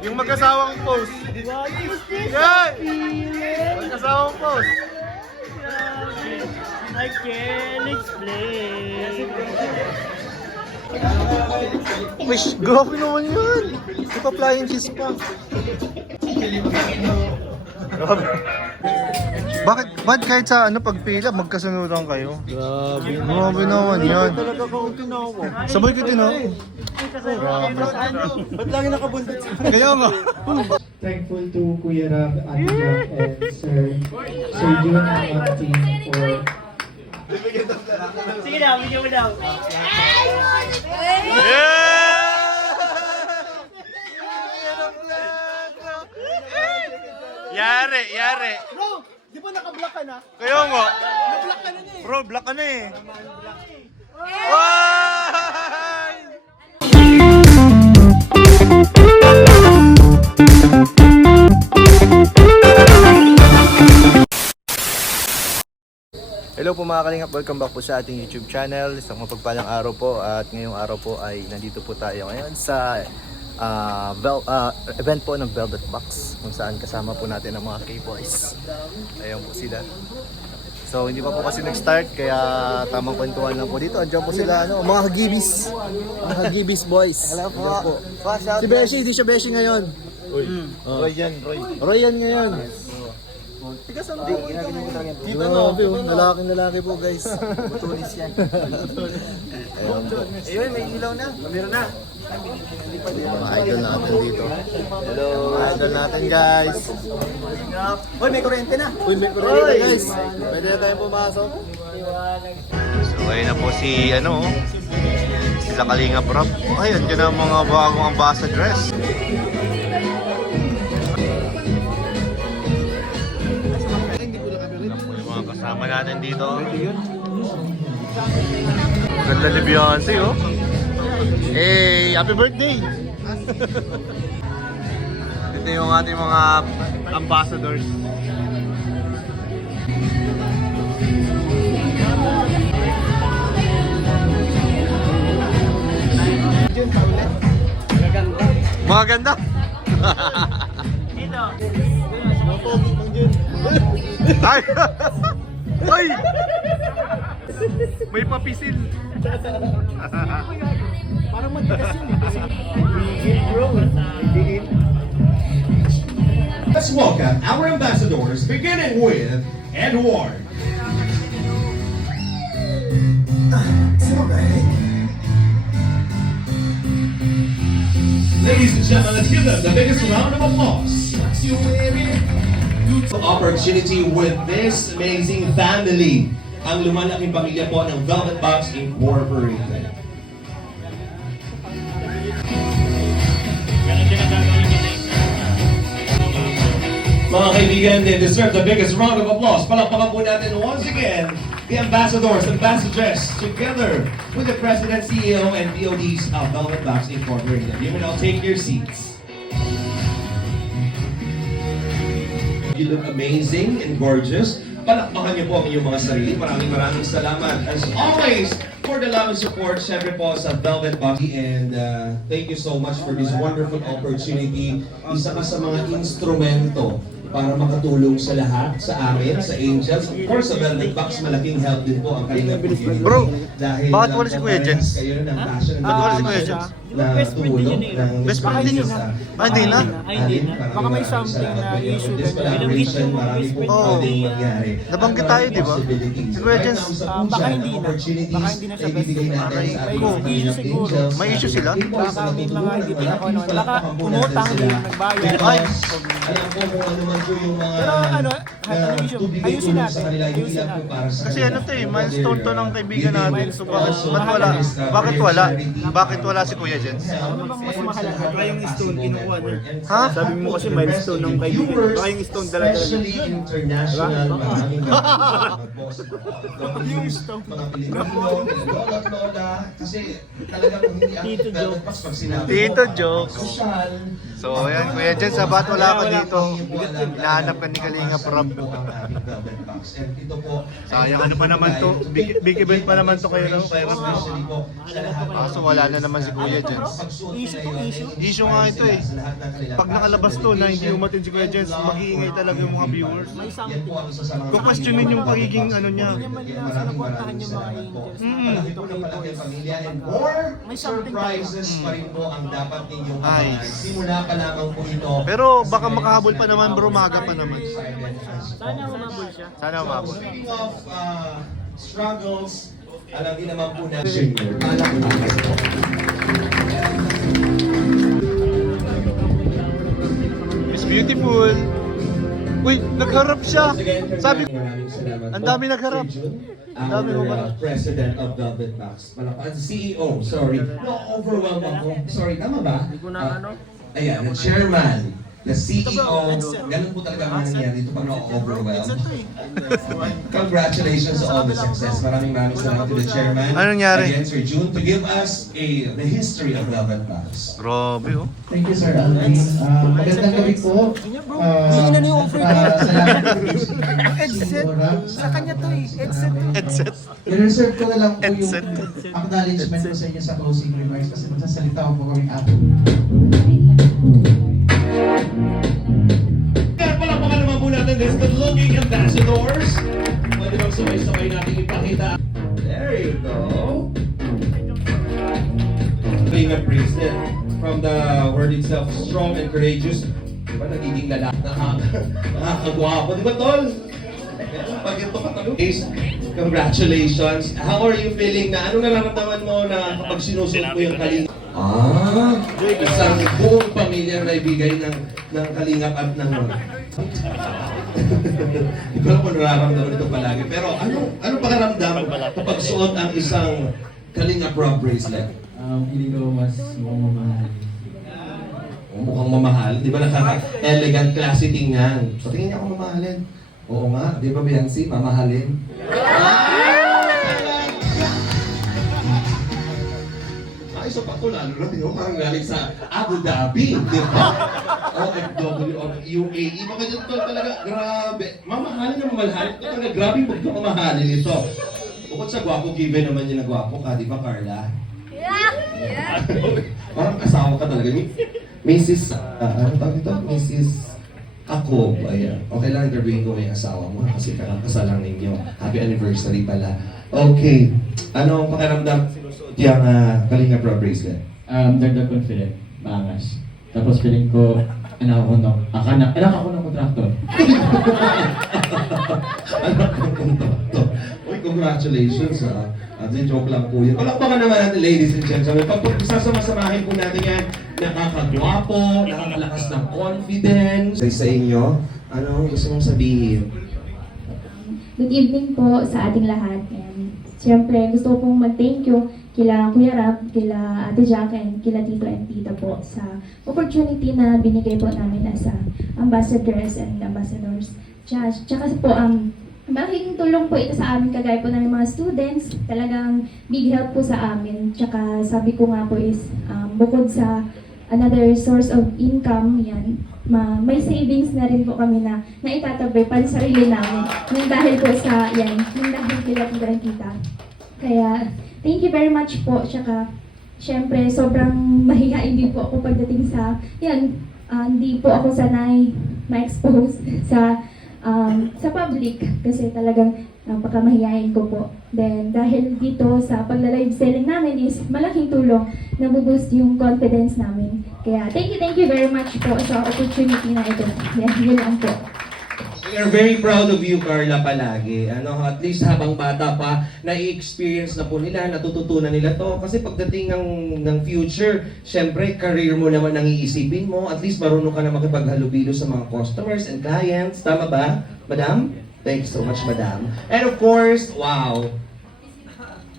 Yung mag-asawang pose. Yan! Mag-asawang pose. I can't explain. Wish, grabe naman yun. Di pa flying kiss pa. Grabe. Ba't kahit sa pagpila, magkasunuran kayo? Grabe naman yan. Talaga kaunti na ako. Sabay ko din Ba't lagi nakabundot sa Kaya nga. Thankful to Kuya Rab, Ate Jack, and Sir Jun and our team for Sige daw, bigyan mo daw. Yari. Bro, di ba naka-block ka na? Kaya nga. Na-block ka na niya eh. Bro, black ka na eh. Why? Hello po mga kalingap, welcome back po sa ating YouTube channel. Isang mapagpalang araw po at ngayong araw po ay nandito po tayo ngayon sa event po ng Velvet Box kung saan kasama po natin ang mga K-Boys. Ayan po sila. So hindi pa po kasi nag-start kaya tamang kwentuhan lang po dito. Andiyan po sila mga Hagibis. Mga Hagibis boys. Hello po. Si Beshi, di siya Beshi ngayon. Roy yan ngayon. Tigas ang dito lalaki po guys. Tulis yan. Ayun, may ilaw na. Meron na. Mga idol natin dito. Hello. Mga idol natin guys. Hoy, may kuryente na. May kuryente guys. Pwede na tayong pumasok. So ngayon na po si si Kalinga Prab. Ay, andyan na mga bagong ambassadress. Kasama natin dito. Ganda ni Beyonce, oh. Hey, happy birthday! Ito yung ating mga ambassadors. Mga ganda! Dito. Ay! Ay! May papisil. Parang matigas yun eh. Let's welcome our ambassadors, beginning with Edward. Ladies and gentlemen, let's give them the biggest round of applause. Opportunity with this amazing family. Ang lumalaking pamilya po ng Velvet Box Incorporated. Mga kaibigan, they deserve the biggest round of applause. Palakpakan po natin once again the ambassadors, ambassadress, together with the President, CEO, and BODs of Velvet Box Incorporated. You may now take your seats. You look amazing and gorgeous. Palakpakan niyo po ang inyong mga sarili. Maraming salamat. As always, for the love and support, syempre po sa Velvet Box. And thank you so much for this wonderful opportunity. Isa ka sa mga instrumento para makatulong sa lahat, sa amin, sa Angels. Of course, sa Velvet Box, malaking help din po ang kanilang community. Bro, dahil bakit wala si Kuya Jens? Kayo ng passion and Bakit wala si Kuya Jens? Best friend din yun eh. Best friend din yun. Hindi na? Hindi na. Baka may something na issue. Collaboration, marami po pwedeng mangyari. Nabanggit tayo, di ba? Si Kuya Jens. Baka hindi na. Baka hindi na siya best friend. May issue siguro. May issue sila? Baka may mga hindi pinakakunan. Baka umutang din, nagbayad. Ay! Alam ko kung ano man po yung mga Pero ayusin natin. Ayusin natin. Kasi milestone to ng kaibigan natin. So bakit wala si Kuya Jens? Ano bang mas mahalaga? Baka yung stone kinukuha niya. Ha? Sabi mo kasi milestone ng kaibigan. Baka yung stone dala-dala niya. Especially international, maraming Yung stone. mga Pilipino, lola at lola, kasi talagang hindi ang Tito Velvet Box pag sinabi Tito mo, jokes. social. So ayan, Kuya Jens, sabat wala ka dito. Hinahanap ka ni Kalinga Prab. And ito po, Sayang ano pa naman to. Big event pa naman to kayo. especially po sa lahat. Kaso wala na naman si Kuya Jens. Issue nga ito eh. Pag nakalabas to na hindi umatin si Kuya Jens, mag-iingay talaga yung mga viewers. Kukwestiyonin yung pagiging ano niya. Maraming salamat po. Malaki po ng Palakay Pamilya and more surprises pa rin po ang dapat ninyong abangan. Simula pa lamang po ito. Pero baka makahabol pa naman bro, maga pa naman. Sana humabol siya. Sana umabot. Speaking of struggles, alam din naman po na It's beautiful. Uy, nagharap siya. Sabi ko, maraming salamat ang po. dami nagharap. Sir Jun, Ang dami our, humarap. President of Velvet Box. CEO, sorry. No-overwhelm ako. Sorry, tama ba? Hindi ko na ano. Ayan, the chairman, the CEO, ganun po talaga ang nangyayari dito pag na-overwhelm. Congratulations to all the success. Maraming salamat to the chairman. Ano nangyari? Again, Sir Jun, to give us the history of Velvet Box. Grabe oh. Thank you, Sir Alvin. Magandang gabi po. Salamat po. Headset. Sa kanya to eh. Headset. I-reserve ko na lang po yung Headset. acknowledgement ko sa inyo sa closing remarks kasi magsasalita ko po kami apo. Kaya palakpakan naman po natin this good-looking ambassadors. Pwede bang sabay-sabay natin ipakita? There you go. Being a bracelet from the word itself, strong and courageous. Di ba nagiging lalaki? Nakakagwapo. Di ba, Tol? Pag ito katalo. Congratulations. How are you feeling na? Anong nararamdaman mo na kapag sinusuot mo yung kalinga? Isang buong pamilya na ibigay ng kalingap at ng Hindi ko alam kung nararamdaman ito palagi. Pero anong pakaramdam kapag suot ang isang kalingap rock bracelet? Hindi ko mas mamamahal. Mukhang mamahal. Di ba nakaka-elegant, classy tingnan? So tingin niya ako mamahalin. Oo nga, di ba Biancy, mamahalin? Ay, so pa ito lalo na, di ba? Parang galing sa Abu Dhabi, di ba? OFW of UAE. Baka dyan to talaga, grabe. Mamahalin na mamahalin. Ito talaga, grabe pagkamamahalin ito. Bukod sa gwapo, given naman yung nagwapo ka, di ba Carla? Parang asawa ka talaga. Mrs. Ano tawag ito? Mrs. Ako, ayan. Okay lang interviewin ko may asawa mo kasi kakasal lang ninyo. Happy anniversary pala. Okay. Ano ang pakiramdam yung Kalinga Pro bracelet? Dagdag confident, maangas. Tapos feeling ko, anak ako ng kontraktor. Anak ng kontrakto. Uy, congratulations ha. At joke lang po yun. Palakpakan naman natin, ladies and gentlemen. Pag sasama-samahin po natin yan, nakakagwapo, nakakalakas ng confidence. Sa inyo, ano gusto mong sabihin? Good evening po sa ating lahat. And siyempre, gusto ko pong mag-thank you kila Kuya Rap, kila Ate Jack, and kila Tito and Tita po sa opportunity na binigay po namin as ambassadors and ambassadors. Tsaka po, malaking tulong po ito sa amin kagaya po ng mga students. Talagang big help po sa amin. Tsaka sabi ko nga po is, bukod sa another source of income, yan, may savings na rin po kami na naitatabay para sa sarili namin. Nang dahil po sa, yan, nang dahil kila Tita and Tita. Kaya, thank you very much po. Tsaka, syempre, sobrang mahihain din po ako pagdating sa, yan, hindi po ako sanay ma-expose sa public kasi talagang napakamahiyain ko po. Then, dahil dito sa pagla-live selling namin is malaking tulong na boost yung confidence namin. Kaya, thank you very much po sa opportunity na ito. Yan, yun lang po. We are very proud of you, Carla, palagi. At least habang bata pa, na-experience na po nila, natututunan nila to. Kasi pagdating ng future, syempre, career mo naman ang iisipin mo. At least marunong ka na makipaghalubilo sa mga customers and clients. Tama ba, Madam? Thanks so much, Madam. And of course, wow!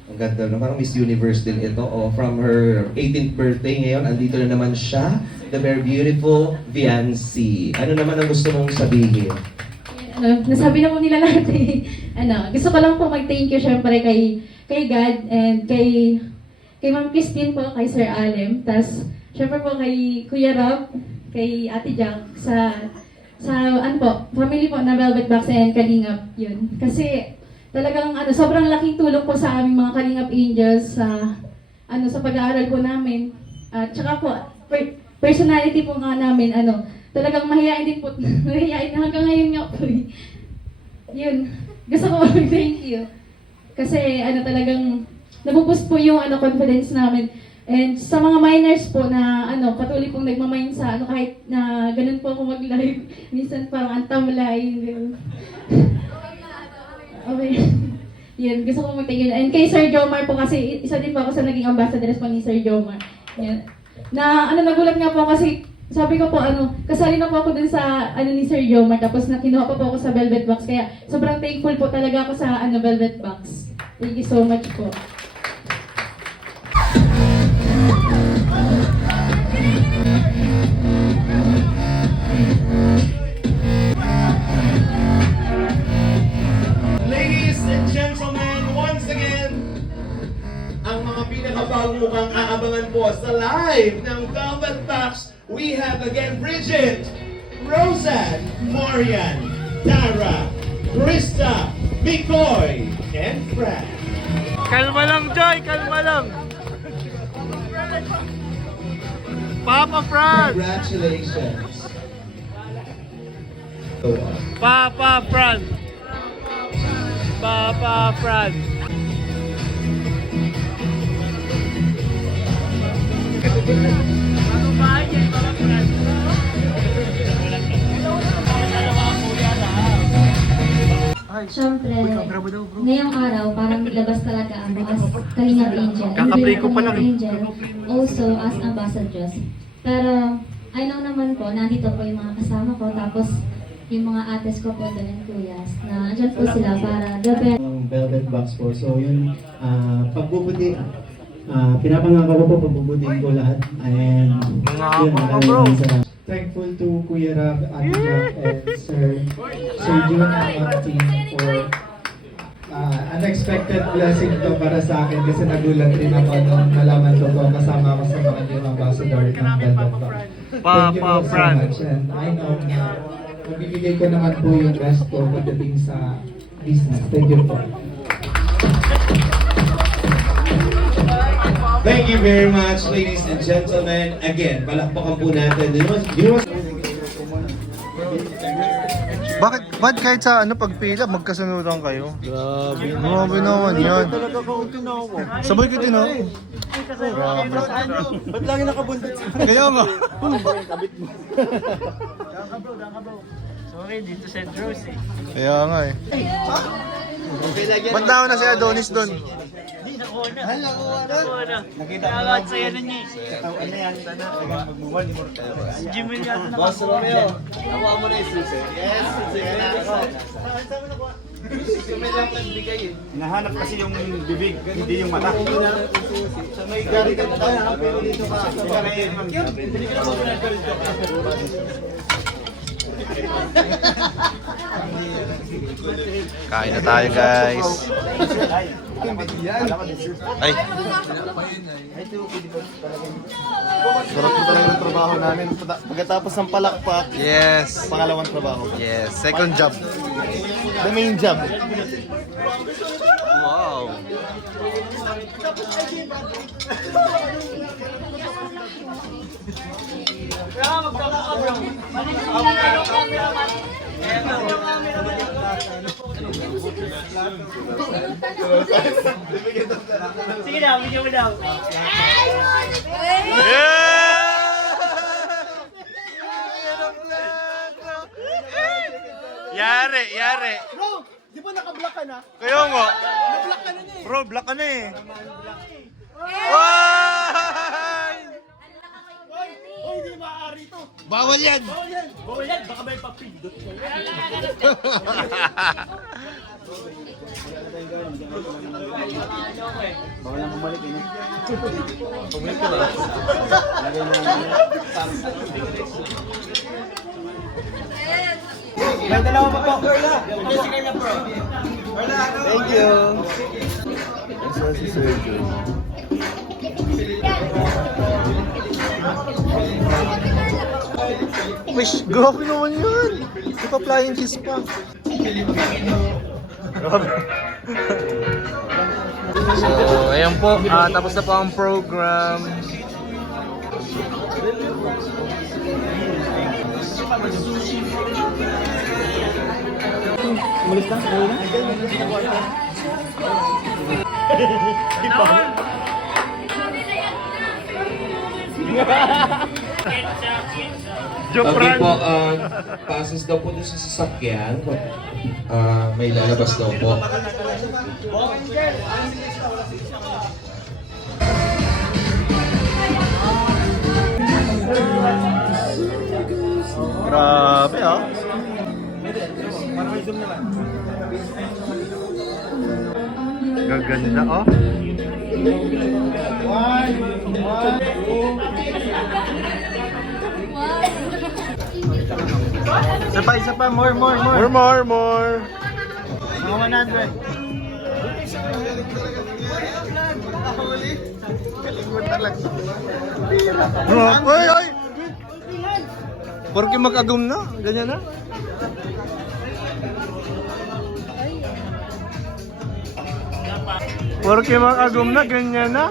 Ang ganda, no? Parang Miss Universe din ito. From her 18th birthday ngayon, andito na naman siya. The very beautiful Viancy. Ano naman ang gusto mong sabihin? Nasabi na po nila lahat eh. Gusto ko lang po mag-thank you syempre kay God and kay Ma'am Christine po, kay Sir Alem, tas syempre po kay Kuya Rob, kay Ate Jack, sa family po na Velvet Box and Kalingap, yun. Kasi talagang sobrang laking tulong po sa aming mga Kalingap Angels sa pag-aaral po namin. At tsaka po, personality po nga namin, talagang mahihain din po. Mahihain hanggang ngayon nga po. Yun. Gusto ko mag-thank you. Kasi talagang nabuboost po yung confidence namin. And sa mga minors po na patuloy pong nagmamind sa kahit na ganun po ako mag-live. Minsan parang antamlay. Okay. Yun, gusto ko mag-thank you. And kay Sir Jomar po kasi, isa din po ako sa naging ambassadors po ni Sir Jomar. Yan. Na nagulat nga po kasi, sabi ko po kasali na po ako dun sa ni Sir Jomar, tapos kinuha pa po ako sa Velvet Box. Kaya sobrang thankful po talaga ako sa Velvet Box. Thank you so much po. Ladies and gentlemen, once again, ang mga pinakabagong mukhang aabangan po sa live ng Velvet Box, we have again Bridget, Roseanne, Marian, Tara, Krista, Mikoy, and Fran. Kalma lang, Joy! Kalma lang! Papa Fran! Congratulations. Go on. Papa Fran! Papa Fran! Siyempre, ngayong araw, parang labas talaga ang as Kalingap Angel. Kaka-play ko pa lang eh. Angel, also as ambassadors. Pero, I know naman po, nandito po yung mga kasama ko, tapos yung mga ates ko po doon and kuyas, na andyan po sila para gabi. Ang Velvet Box po. So yun, pagbubuti, pinapangako ko po pagbubutiin ko lahat. And yun, maraming salamat. Thankful to Kuya Rab, Ate Jack, and Sir Jun and our team for unexpected blessing to para sa akin kasi nagulat rin ako nung nalaman ko po kasama ako sa mga new ambassador ng Velvet Box. Thank you po so much, and I know na magbibigay ko naman po yung best ko pagdating sa business. Thank you po. Thank you very much, ladies and gentlemen. Again, palakpakan po natin. Bakit kahit sa pagpila, magkasunuran kayo? Grabe naman yan. Sabay ko din Grabe. Ba't lagi nakabundot sa Kaya nga. Sorry, dito sa Rose eh. Kaya nga eh. Ba't naman na si Adonis doon? Hindi, nakuha na. Nakuha na. Nakita ko na. Saya na niya eh. Ano yan? Sana, magmuwan mo tayo. Si Jimmy yata na. Boss Romeo, nakuha mo na yung susi. Yes, susi ka na. Hinahanap kasi yung bibig, hindi yung mata. Sa may gari ka tayo, pero dito ka. Kain na tayo guys. Ay. Sarap po talaga ng trabaho namin. Pagkatapos ng palakpak, Yes. pangalawang trabaho. Yes. Second job. The main job. Wow. Sige daw, video mo daw. Yari. Bro, di ba naka-block ka na? Kaya nga. Na-block ka na niya eh. Bro, black ka na eh. Wow! Hoy, di maaari to. Bawal yan. Bawal yan, baka may papindot ko. Bawal na bumalik eh. May dalawa pa po. Thank you. Ito si Sergio. Wish, grabe naman yun. Di pa flying kiss pa. So, ayan po. Tapos na po ang program. Okay po, passes daw po dun sa sasakyan. May lalabas daw po. Grabe ah. Gaganda oh. Isa pa, more. More. Mga 100. Kalimut talaga. Oy! Porque mag-agum na, ganyan na. Porque mag-agum na, ganyan na.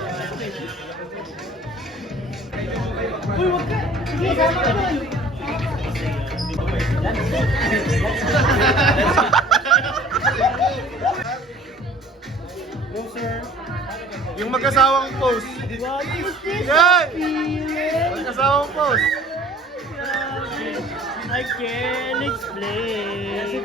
Yung mag-asawang post. Yan! Mag-asawang post. I can't explain.